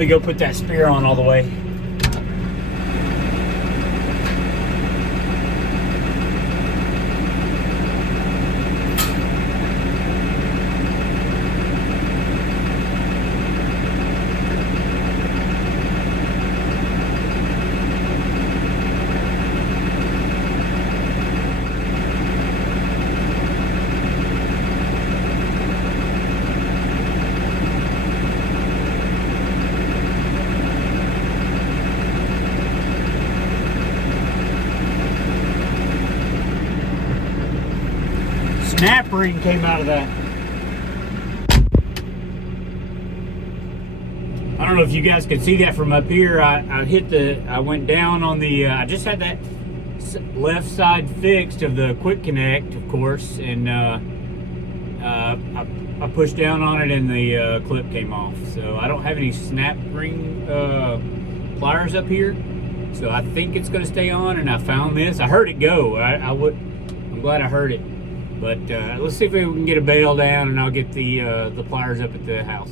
me go put that spear on all the way. Snap ring came out of that. I don't know if you guys could see that from up here. I went down on the, I just had that left side fixed of the quick connect, of course, and I pushed down on it and the clip came off. So I don't have any snap ring pliers up here. So I think it's gonna stay on, and I found this. I heard it go. I'm glad I heard it. But let's see if we can get a bail down, and I'll get the pliers up at the house.